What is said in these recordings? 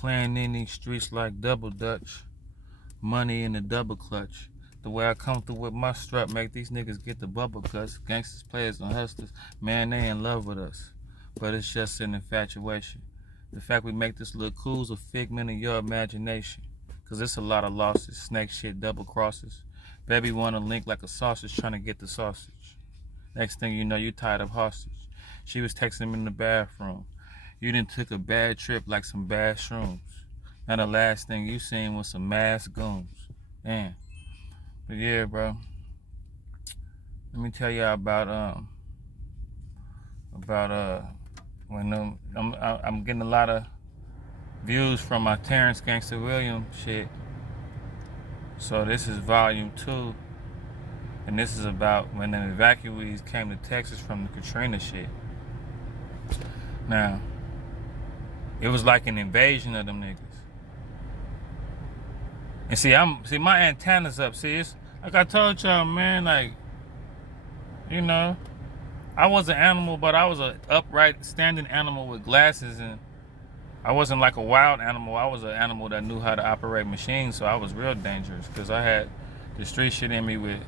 Playing in these streets like double dutch, money in the double clutch. The way I come through with my strut make these niggas get the bubble guts. Gangsters, players, and hustlers, man, they in love with us. But it's just an infatuation. The fact we make this look cool is a figment of your imagination. Cause it's a lot of losses, snake shit, double crosses. Baby wanna link like a sausage trying to get the sausage. Next thing you know, you tied up hostage. She was texting him in the bathroom. You done took a bad trip like some bad shrooms. Now the last thing you seen was some masked goons. Damn. But yeah, bro. Let me tell y'all about when I'm getting a lot of views from my Terrence Gangster Williams shit. So this is volume 2. And this is about when the evacuees came to Texas from the Katrina shit. Now, it was like an invasion of them niggas. And see my antennas up. See, it's like I told y'all, man, like, you know, I was an animal, but I was a upright, standing animal with glasses, and I wasn't like a wild animal. I was an animal that knew how to operate machines, so I was real dangerous because I had the street shit in me with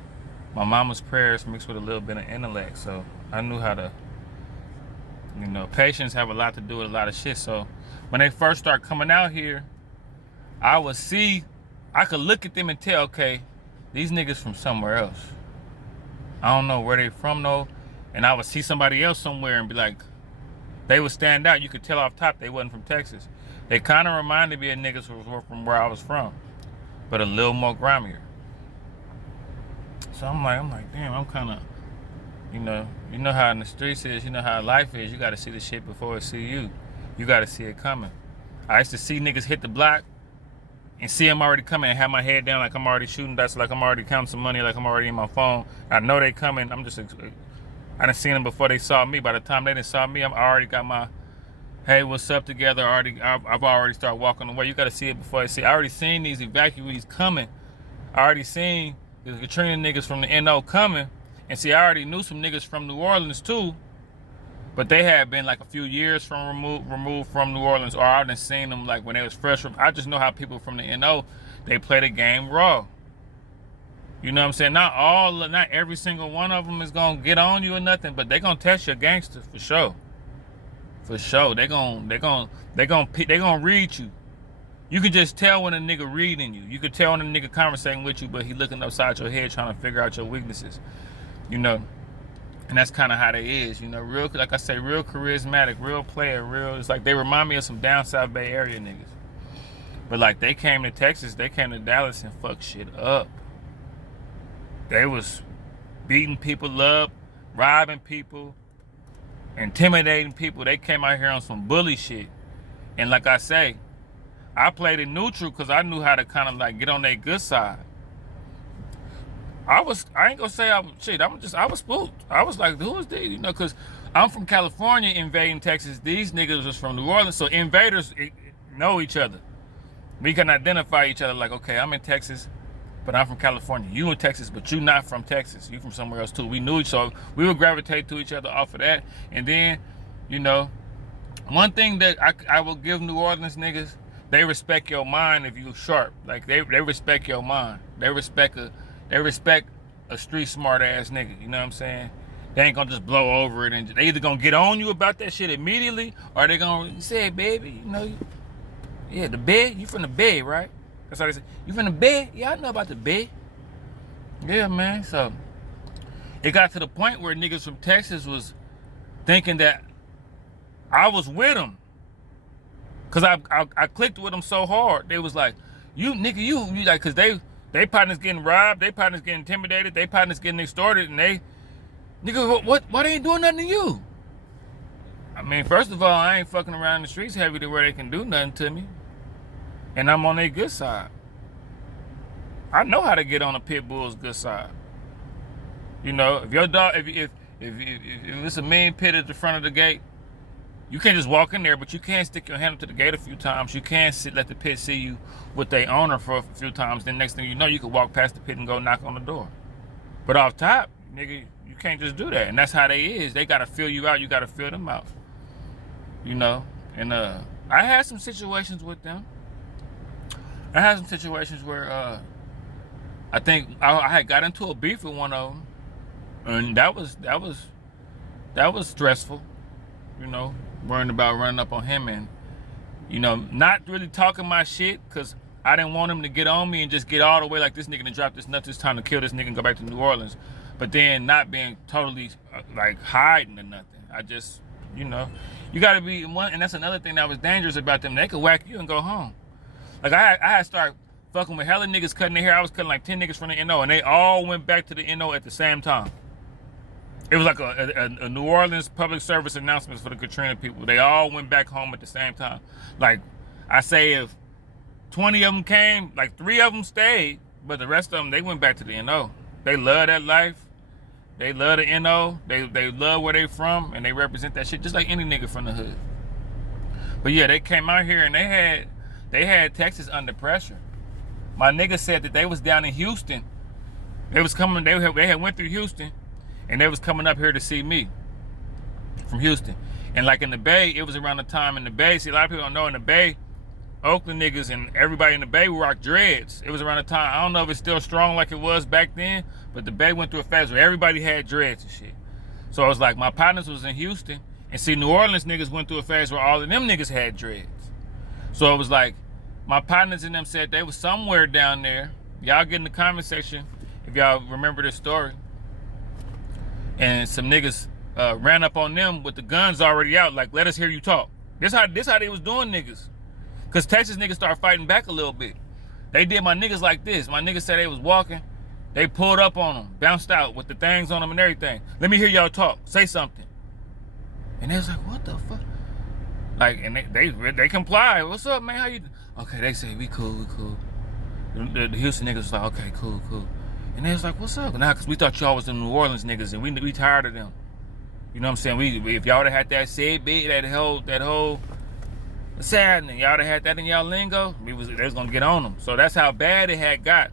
my mama's prayers mixed with a little bit of intellect. So I knew how to, you know, patience have a lot to do with a lot of shit. So when they first start coming out here, I could look at them and tell, okay, these niggas from somewhere else. I don't know where they from though. And I would see somebody else somewhere and be like, they would stand out. You could tell off top they wasn't from Texas. They kind of reminded me of niggas who were from where I was from, but a little more grimier. So I'm like, damn, I'm kind of, you know how in the streets is, you know how life is. You got to see the shit before it see you. You got to see it coming. I used to see niggas hit the block and see them already coming and have my head down like I'm already shooting dice, like I'm already counting some money, like I'm already in my phone. I know they coming. I done seen them before they saw me. By the time they done saw me, I already got my, hey, what's up together. I've already started walking away. You got to see it before I see it. I already seen these evacuees coming. I already seen the Katrina niggas from the NO coming. And see, I already knew some niggas from New Orleans too. But they had been like a few years from removed from New Orleans, or I done seen them like when they was fresh from. I just know how people from the NO, they play the game raw. You know what I'm saying? Not every single one of them is gonna get on you or nothing, but they gonna test your gangster for sure. For sure, they gonna read you. You can just tell when a nigga reading you. You could tell when a nigga conversating with you, but he looking upside your head trying to figure out your weaknesses. You know, and that's kind of how they is. You know, real, like I say, real charismatic, real player, real. It's like they remind me of some down South Bay area niggas. But like they came to Texas, they came to Dallas and fucked shit up. They was beating people up, robbing people, intimidating people. They came out here on some bully shit. And like I say, I played it neutral because I knew how to kind of like get on their good side. I ain't gonna say I was spooked. I was like, who is these? You know, because I'm from California invading Texas. These niggas was from New Orleans. So invaders know each other. We can identify each other like, okay, I'm in Texas, but I'm from California. You in Texas, but you not from Texas. You from somewhere else too. We knew each other. We would gravitate to each other off of that. And then, you know, one thing that I will give New Orleans niggas, they respect your mind if you sharp. Like they respect your mind. They respect a street smart ass nigga. You know what I'm saying? They ain't gonna just blow over it, and they either gonna get on you about that shit immediately, or they gonna say, baby, you know, yeah, the Bay, you from the Bay, right? That's how they say. You from the Bay? Yeah, I know about the Bay. Yeah, man. So it got to the point where niggas from Texas was thinking that I was with them, cause I clicked with them so hard. They was like, you nigga, you like, cause they partners getting robbed, they partners getting intimidated, they partners getting extorted, and they, nigga, why they ain't doing nothing to you? I mean, first of all, I ain't fucking around the streets heavy to where they can do nothing to me. And I'm on their good side. I know how to get on a pit bull's good side. You know, if your dog, if it's a mean pit at the front of the gate, you can't just walk in there, but you can stick your hand up to the gate a few times. You can let the pit see you with their owner for a few times. Then next thing you know, you can walk past the pit and go knock on the door. But off top, nigga, you can't just do that. And that's how they is. They gotta feel you out. You gotta feel them out. You know, and I had some situations with them. I had some situations where I think I had got into a beef with one of them, and that was stressful. You know, worrying about running up on him and not really talking my shit because I didn't want him to get on me and just get all the way like this nigga to drop this nut. It's time to kill this nigga and go back to New Orleans. But then not being totally like hiding or nothing. I just, you gotta be one, and that's another thing that was dangerous about them. They could whack you and go home. Like I had started fucking with hella niggas cutting their hair. I was cutting like 10 niggas from the NO, and they all went back to the NO at the same time. It was like a New Orleans public service announcements for the Katrina people. They all went back home at the same time. Like I say, if 20 of them came, like 3 of them stayed, but the rest of them, they went back to the NO. They love that life. They love the NO. They love where they from, and they represent that shit just like any nigga from the hood. But yeah, they came out here and they had Texas under pressure. My nigga said that they was down in Houston. They was coming. They had went through Houston, and they was coming up here to see me from Houston. And like in the Bay, it was around the time in the Bay. See, a lot of people don't know in the Bay, Oakland niggas and everybody in the Bay rock dreads. It was around the time. I don't know if it's still strong like it was back then, but the Bay went through a phase where everybody had dreads and shit. So it was like my partners was in Houston, and see, New Orleans niggas went through a phase where all of them niggas had dreads. So it was like my partners and them said they was somewhere down there. Y'all get in the comment section if y'all remember this story. And some niggas ran up on them with the guns already out, like, let us hear you talk. This how they was doing niggas. Cause Texas niggas started fighting back a little bit. They did my niggas like this. My niggas said they was walking. They pulled up on them, bounced out with the things on them and everything. Let me hear y'all talk. Say something. And they was like, what the fuck? Like, and they complied. What's up, man? How you? Okay, they say we cool. The Houston niggas was like, okay, cool. And they was like, what's up? Nah, cause we thought y'all was the New Orleans niggas, and we tired of them. You know what I'm saying? We if y'all would have had that said bit, that whole saddening, y'all would have had that in y'all lingo, they was gonna get on them. So that's how bad it had got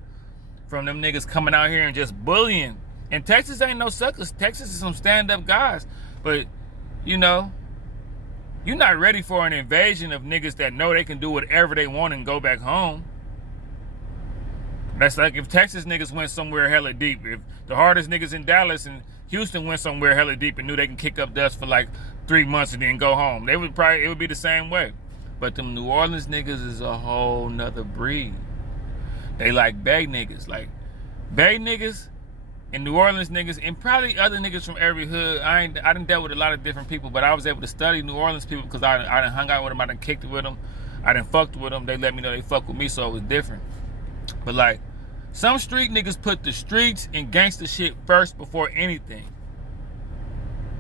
from them niggas coming out here and just bullying. And Texas ain't no suckers. Texas is some stand-up guys. But, you're not ready for an invasion of niggas that know they can do whatever they want and go back home. That's like if Texas niggas went somewhere hella deep. If the hardest niggas in Dallas and Houston went somewhere hella deep and knew they can kick up dust for like 3 months and then go home, it would be the same way. But them New Orleans niggas is a whole nother breed. They like Bay niggas. Like Bay niggas and New Orleans niggas and probably other niggas from every hood. I done dealt with a lot of different people, but I was able to study New Orleans people because I done hung out with them, I done kicked it with them, I done fucked with them. They let me know they fuck with me, so it was different. But like, some street niggas put the streets and gangster shit first before anything.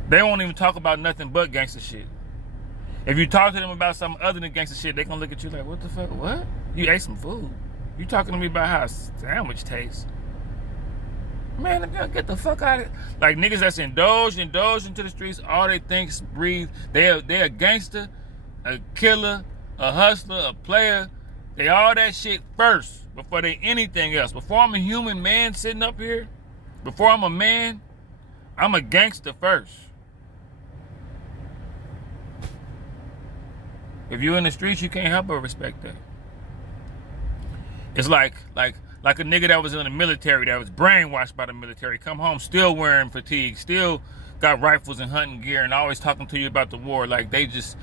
They won't even talk about nothing but gangster shit. If you talk to them about something other than gangster shit, they gonna look at you like, what the fuck? What? You ate some food. You talking to me about how a sandwich tastes. Man, get the fuck out of it. Like niggas that's indulged into the streets, all they think is breathe. They a gangster, a killer, a hustler, a player. They all that shit first before they anything else. Before I'm a human man sitting up here, before I'm a man, I'm a gangster first. If you're in the streets, you can't help but respect that. It's like a nigga that was in the military, that was brainwashed by the military, come home still wearing fatigue, still got rifles and hunting gear, and always talking to you about the war. Like they just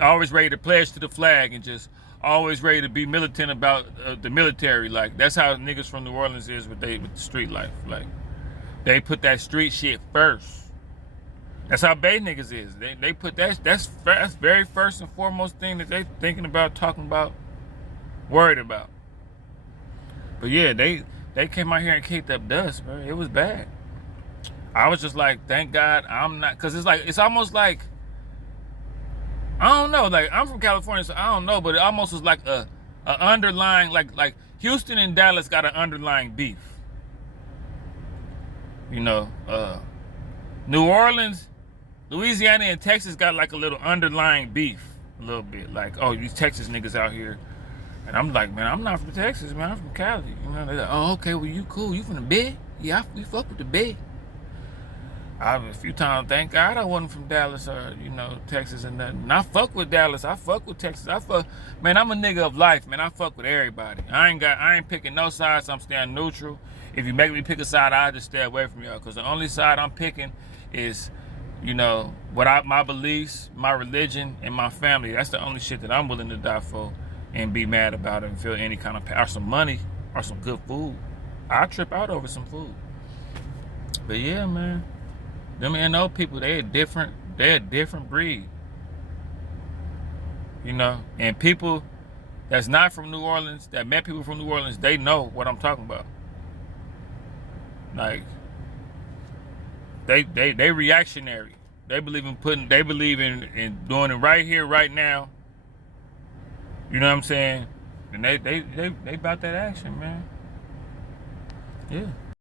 always ready to pledge to the flag and just always ready to be militant about the military. Like that's how niggas from New Orleans is with the street life. Like they put that street shit first. That's how Bay niggas is. They put that's very first and foremost thing that they thinking about, talking about, worried about. But yeah, they came out here and kicked up dust, bro. It was bad. I was just like, thank God I'm not, cause it's almost like, I don't know, like I'm from California, so I don't know, but it almost was like a underlying, like Houston and Dallas got an underlying beef. New Orleans, Louisiana, and Texas got like a little underlying beef, a little bit. Like, oh, these Texas niggas out here. And I'm like, man, I'm not from Texas, man. I'm from Cali. They're like, oh, okay, well, you cool. You from the Bay? Yeah, we fuck with the Bay. A few times, thank God I wasn't from Dallas or, you know, Texas and nothing. And I fuck with Dallas. I fuck with Texas. Man, I'm a nigga of life, man. I fuck with everybody. I ain't picking no sides. I'm staying neutral. If you make me pick a side, I just stay away from y'all. Because the only side I'm picking is, you know, my beliefs, my religion, and my family. That's the only shit that I'm willing to die for and be mad about it and feel any kind of or some money or some good food. I'll trip out over some food. But yeah, man. Them NO people, they're a different breed. You know? And people that's not from New Orleans, that met people from New Orleans, they know what I'm talking about. Like, they reactionary. They believe in doing it right here, right now. You know what I'm saying? And they about that action, man. Yeah.